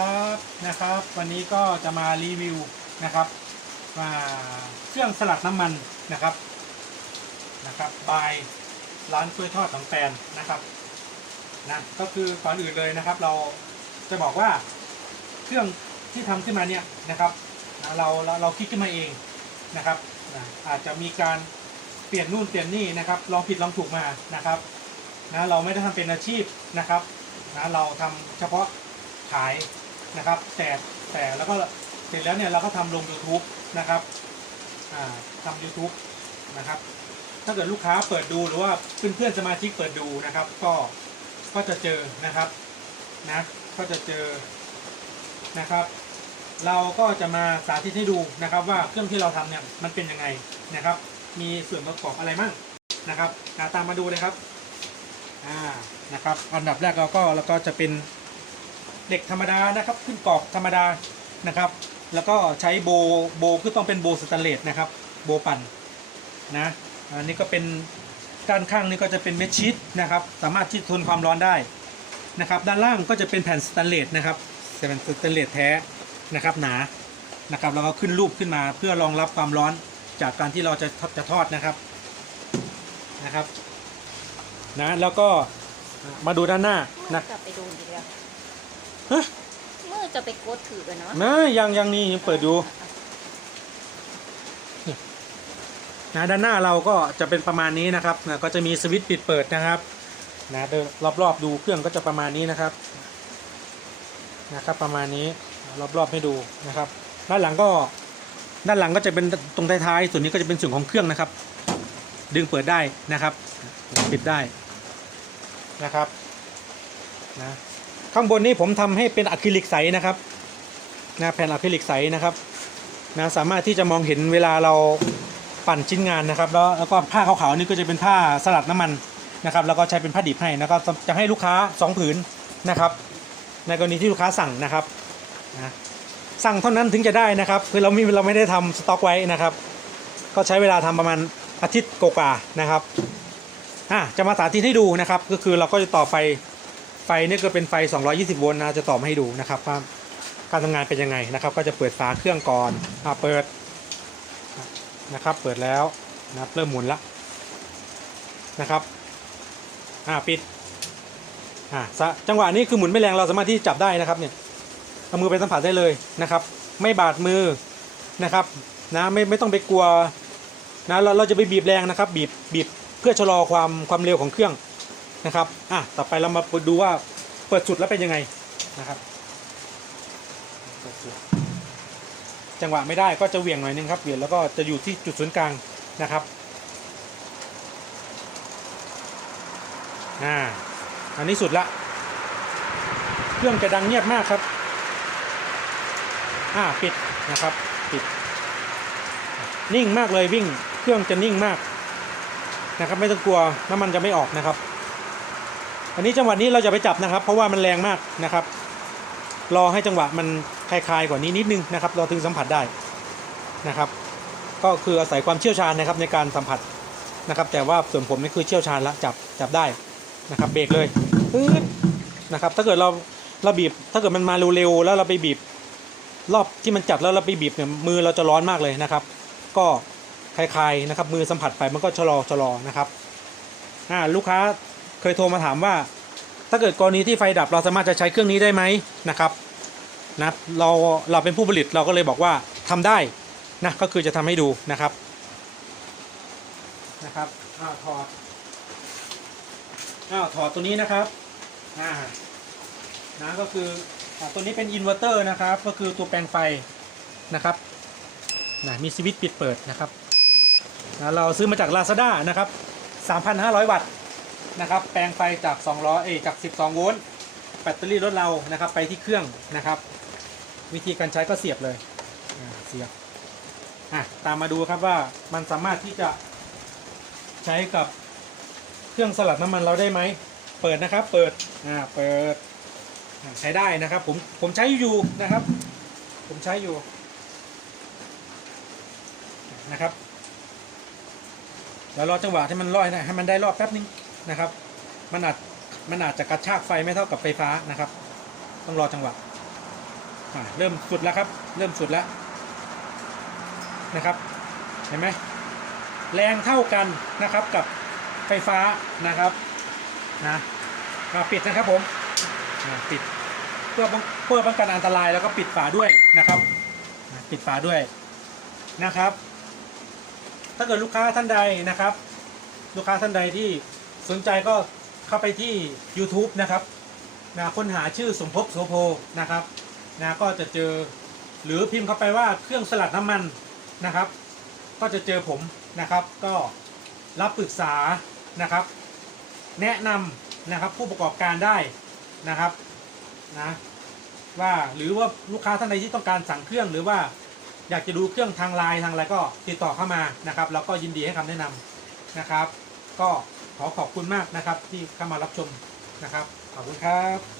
ครับนะครับวันนี้ก็จะมารีวิวนะครับอ่าเครื่องสลัดน้ำมันนะครับนะครับบายร้านกล้วยทอดของแฟนนะครับนะก็คือก่อนอื่นเลยนะครับ เราจะบอกว่าเครื่องที่ทำขึ้นมาเนี่ยนะครับนะเราเราเราคิดขึ้นมาเองนะครับนะอาจจะมีการเปลี่ยนนู่นเปลี่ยนนี่นะครับลองผิดลองถูกมานะครับนะเราไม่ได้ทำเป็นอาชีพนะครับนะเราทำเฉพาะขาย นะครับ แต่แต่แล้วก็เสร็จแล้วเนี่ยเราก็ทำลง YouTube นะครับอ่าทำ YouTube นะครับ ถ้าเกิดลูกค้าเปิดดูหรือว่าเพื่อนเพื่อนสมาชิกเปิดดูนะครับ ก็ก็จะเจอนะครับนะก็จะเจอนะครับ เราก็จะมาสาธิตให้ดูนะครับ ว่าเครื่องที่เราทำเนี่ยมันเป็นยังไงนะครับ มีส่วนประกอบอะไรมั่งนะครับตามมาดูเลยครับอ่านะครับ อันดับแรกเราก็เราก็จะเป็น เหล็กธรรมดานะครับ ขึ้นกรอบธรรมดานะครับ แล้วก็ใช้โบโบคือต้องเป็นโบสแตนเลสนะครับ โบปั่นนะอันนี้ก็เป็นด้านข้างนี่ก็จะเป็นเม็ดชีตนะครับ สามารถที่ทนความร้อนได้นะครับ ด้านล่างก็จะเป็นแผ่นสแตนเลสนะครับเป็นสแตนเลสแท้นะครับหนานะครับแล้วก็ขึ้นรูปขึ้นมาเพื่อรองรับความร้อนจากการที่เราจะทจะทอดนะครับนะครับนะแล้วก็มาดูด้านหน้านะจะไปดูดีแล้ว ฮะมือจะไปกดถือกันเนาะนะยังยังนี่ยังเปิดอยู่นะด้านหน้าเราก็จะเป็นประมาณนี้นะครับนะก็จะมีสวิตช์ปิดเปิดนะครับนะเดินรอบๆดูเครื่องก็จะประมาณนี้นะครับนะครับ ประมาณนี้รอบๆให้ดูนะครับ ด้านหลังก็ด้านหลังก็จะเป็นตรงท้ายๆส่วนนี้ก็จะเป็นส่วนของเครื่องนะครับ ดึงเปิดได้นะครับ ปิดได้นะครับนะ ข้างบนนี้ผมทำให้เป็นอะคริลิกใสนะครับนะแผ่นอะคริลิกใสนะครับนะสามารถที่จะมองเห็นเวลาเราปั่นชิ้นงานนะครับ แล้วแล้วก็ผ้าขาวๆนี่ก็จะเป็นผ้าสลัดน้ำมันนะครับ แล้วก็ใช้เป็นผ้าดิบให้นะครับจะให้ลูกค้าสองผืนนะครับ ในกรณีที่ลูกค้าสั่งนะครับนะสั่งเท่านั้นถึงจะได้นะครับคือเราไม่เราไม่ได้ทำสต็อกไว้นะครับ ก็ใช้เวลาทำประมาณอาทิตย์กว่านะครับอะจะมาสาธิตให้ดูนะครับ ก็คือเราก็จะต่อไฟ ฟนี่ก็เป็นไฟ 220 โวลต์นะจะต่อมาให้ดูนะครับว่าการทำงานเป็นยังไงนะครับ ก็จะเปิดฝาเครื่องก่อนอะเปิดนะครับ เปิดแล้วนะครับเริ่มหมุนละนะครับอะปิดอะสะจังหวะนี้คือหมุนไม่แรงเราสามารถที่จับได้นะครับเนี่ยเอามือไปสัมผัสได้เลยนะครับ ไม่บาดมือนะครับนะไม่ไม่ต้องไปกลัวนะเราเราจะไปบีบแรงนะครับ บีบบีบเพื่อชะลอความความเร็วของเครื่อง นะครับอะต่อไปเรามาดูว่าเปิดสุดแล้วเป็นยังไงนะครับเปิดสุดจังหวะไม่ได้ก็จะเหวี่ยงหน่อยนึงครับเหวี่ยงแล้วก็จะอยู่ที่จุดศูนย์กลางนะครับอ่าอันนี้สุดละเครื่องจะดังเงียบมากครับอ่าปิดนะครับปิด นิ่งมากเลยวิ่งเครื่องจะนิ่งมากนะครับ ไม่ต้องกลัวน้ำมันจะไม่ออกนะครับ อันนี้จังหวะนี้เราจะไปจับนะครับ เพราะว่ามันแรงมากนะครับ รอให้จังหวะมันคลายๆกว่านี้นิดนึงนะครับ เราถึงสัมผัสได้นะครับ ก็คืออาศัยความเชี่ยวชาญนะครับในการสัมผัสนะครับ แต่ว่าส่วนผมนี่คือเชี่ยวชาญละจับจับได้นะครับ เบรกเลยปึ๊ดนะครับ ถ้าเกิดเราเราบีบ ถ้าเกิดมันมาเร็วๆแล้วเราไปบีบ รอบที่มันจับแล้วเราไปบีบเนี่ยมือเราจะร้อนมากเลยนะครับ ก็คลายๆนะครับ มือสัมผัสไปมันก็ชะลอชะลอนะครับอ่าลูกค้า เคยโทรมาถามว่า ถ้าเกิดกรณีที่ไฟดับเราสามารถจะใช้เครื่องนี้ได้ไหมนะครับนะเราเราเป็นผู้ผลิตเราก็เลยบอกว่าทำได้นะก็คือจะทำให้ดูนะครับนะครับอ้าวถอดอ้าวถอดตัวนี้นะครับอ่านะก็คืออตัวนี้เป็นอินเวอร์เตอร์นะครับ ก็คือตัวแปลงไฟนะครับนะมีสวิตช์ปิดเปิดนะครับนะเราซื้อมาจาก Lazada นะครับ 3,500 วัตต์ นะครับ แปลงไฟจาก200เอจาก 12 โวลต์แบตเตอรี่รถเรานะครับ ไปที่เครื่องนะครับ วิธีการใช้ก็เสียบเลยเสียบอะตามมาดูครับว่ามันสามารถที่จะใช้กับเครื่องสลัดน้ำมันเราได้ไหม เปิดนะครับ เปิดอ่าเปิดใช้ได้นะครับผมผมใช้อยู่นะครับ ผมใช้อยู่นะครับเดี๋ยวรอจังหวะให้มันร้อยนะให้มันได้รอบแป๊บนึง นะครับ มันอาจมันอาจจะกระชากไฟไม่เท่ากับไฟฟ้านะครับ ต้องรอจังหวะเริ่มสุดแล้วครับ เริ่มสุดแล้วนะครับ เห็นไหมแรงเท่ากันนะครับกับไฟฟ้านะครับนะมาปิดนะครับผมปิดเพื่อเพื่อป้องกันอันตรายแล้วก็ปิดฝาด้วยนะครับ ปิดฝาด้วยนะครับ ถ้าเกิดลูกค้าท่านใดนะครับ ลูกค้าท่านใดที่ สนใจก็เข้าไปที่ YouTube นะครับนะค้นหาชื่อสมภพโสโพนะครับนะก็จะเจอหรือพิมพ์เข้าไปว่าเครื่องสลัดน้ำมันนะครับ ก็จะเจอผมนะครับ ก็รับปรึกษานะครับ แนะนำนะครับผู้ประกอบการได้นะครับนะว่าหรือว่าลูกค้าท่านใดที่ต้องการสั่งเครื่องหรือว่าอยากจะดูเครื่องทางไลน์ทางอะไรก็ติดต่อเข้ามานะครับ แล้วก็ยินดีให้คำแนะนำนะครับ ก็ ขอขอบคุณมากนะครับที่เข้ามารับชมนะครับ ขอบคุณครับ